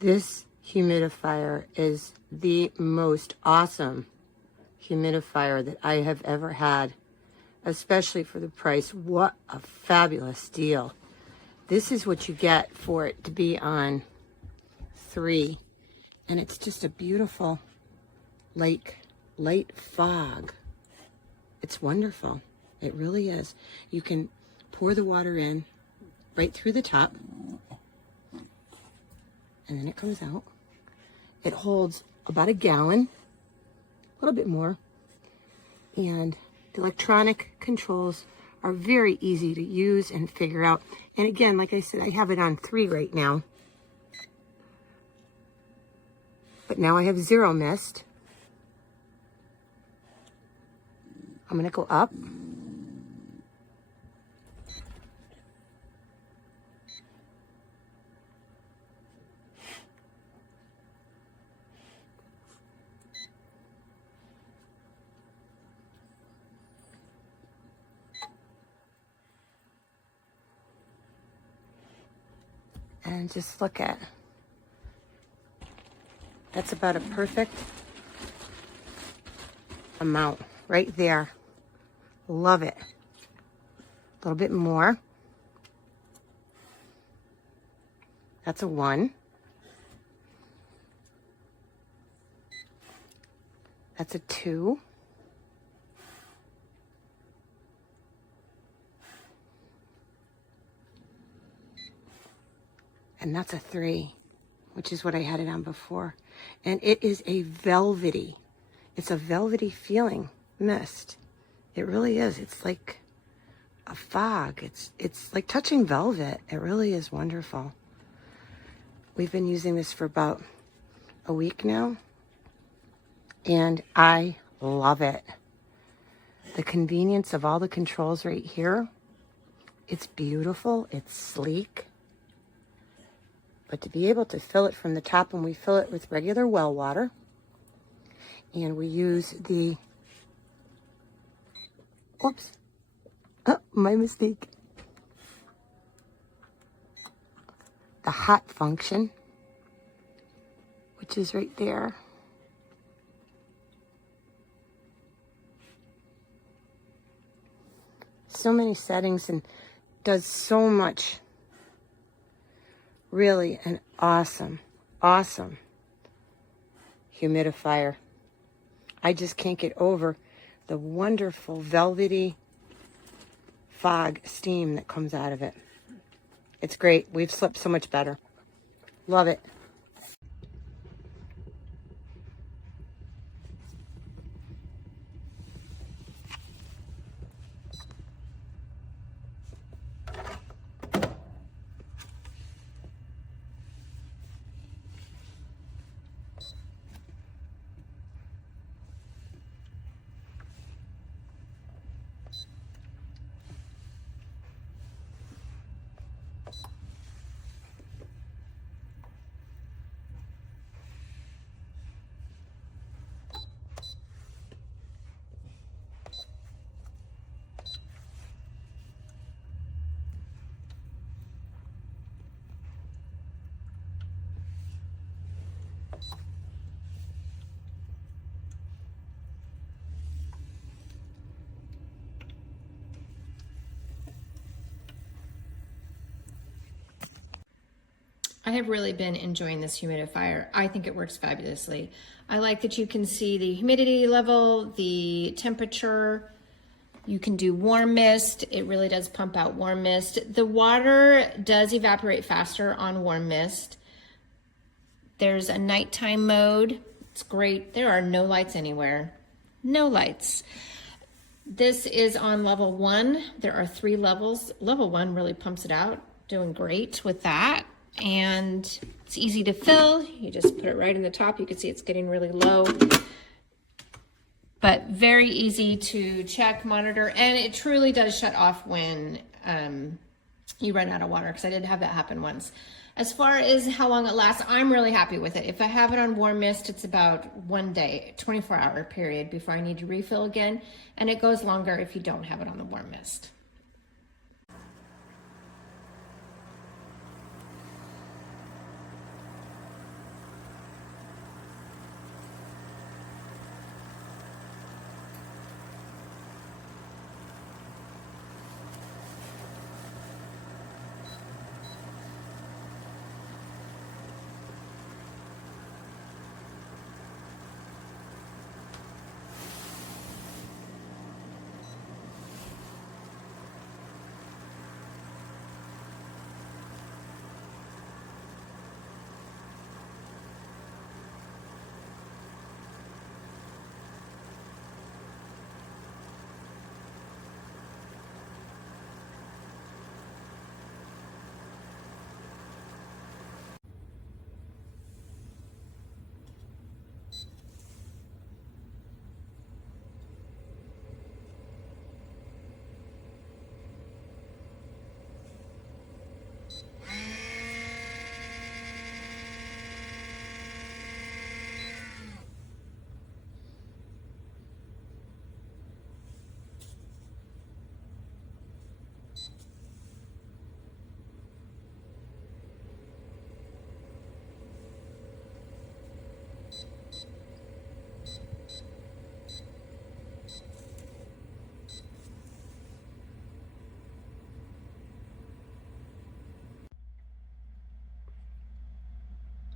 This humidifier is the most awesome humidifier that I have ever had, especially for the price. What a fabulous deal. This is what you get for it to be on 3. And it's just a beautiful light fog. It's wonderful. It really is. You can pour the water in right through the top, and then it comes out. It holds about a gallon, a little bit more. And the electronic controls are very easy to use and figure out. And again, like I said, I have it on 3 right now. But now I have 0 mist. I'm gonna go up. And just look at, that's about a perfect amount right there. Love it. A little bit more. That's a 1. That's a 2. And that's a 3, which is what I had it on before. And it is a velvety, it's a velvety feeling mist. It really is. It's like a fog. It's like touching velvet. It really is wonderful. We've been using this for about a week now, and I love it. The convenience of all the controls right here. It's beautiful. It's sleek. But to be able to fill it from the top, and we fill it with regular well water, and we use the, oops, oh, my mistake, the hot function, which is right there. So many settings and does so much. Really an awesome humidifier. I just can't get over the wonderful velvety fog steam that comes out of it. It's great. We've slept so much better. Love it. I have really been enjoying this humidifier. I think it works fabulously. I like that you can see the humidity level, the temperature. You can do warm mist. It really does pump out warm mist. The water does evaporate faster on warm mist. There's a nighttime mode. It's great. There are no lights anywhere. No lights. This is on level 1. There are 3 levels. Level 1 really pumps it out. Doing great with that. And it's easy to fill. You just put it right in the top. You can see it's getting really low, but very easy to check, monitor, and it truly does shut off when you run out of water, because I did have that happen once. As far as how long it lasts, I'm really happy with it. If I have it on warm mist, it's about 1 day, 24-hour period before I need to refill again, and it goes longer if you don't have it on the warm mist.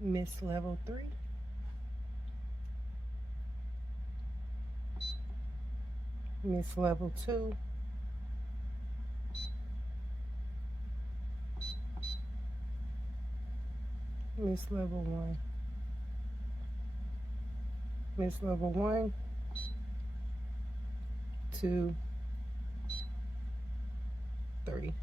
Mist level 3. Mist level 2. Mist level 1. Mist level 1, 2, 3.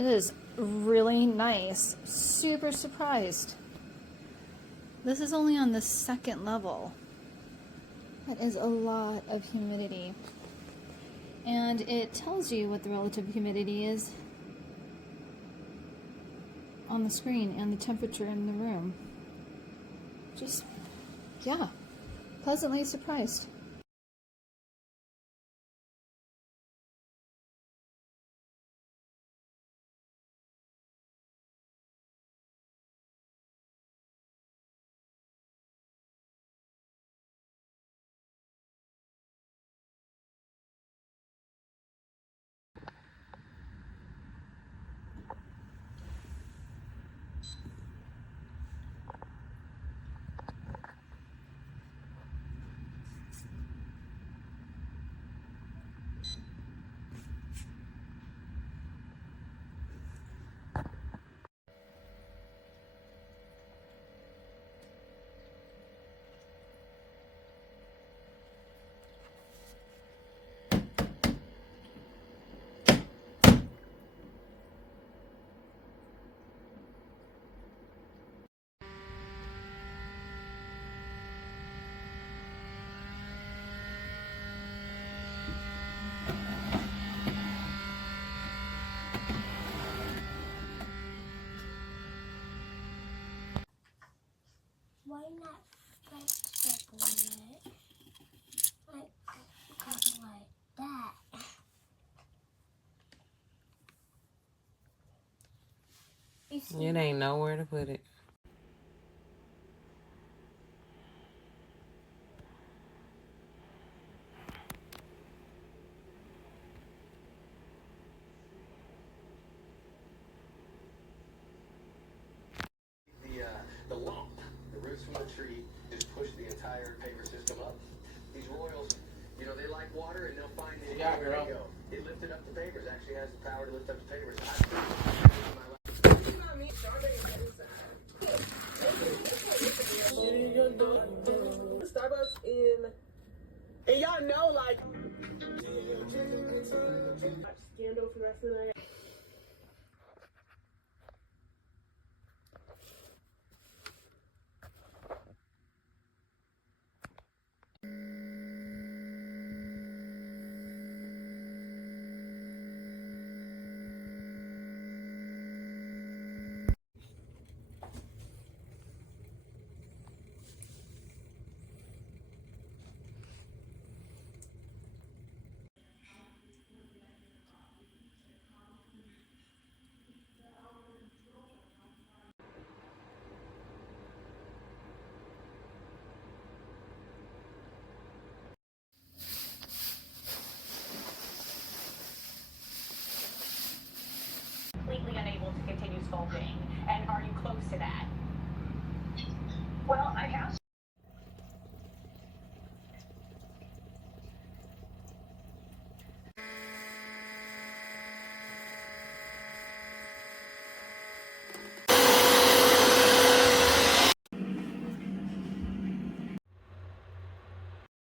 It is really nice. Super surprised. This is only on the second level. That is a lot of humidity. And it tells you what the relative humidity is on the screen and the temperature in the room. Just, yeah, pleasantly surprised. Why not flexible it? Like that. It ain't nowhere to put it. black water and they'll find it. Yeah, girl. There you go. It lifted up the papers. Actually has the power to lift up the papers. Starbucks in, and y'all know, like, scandal for the rest of the night.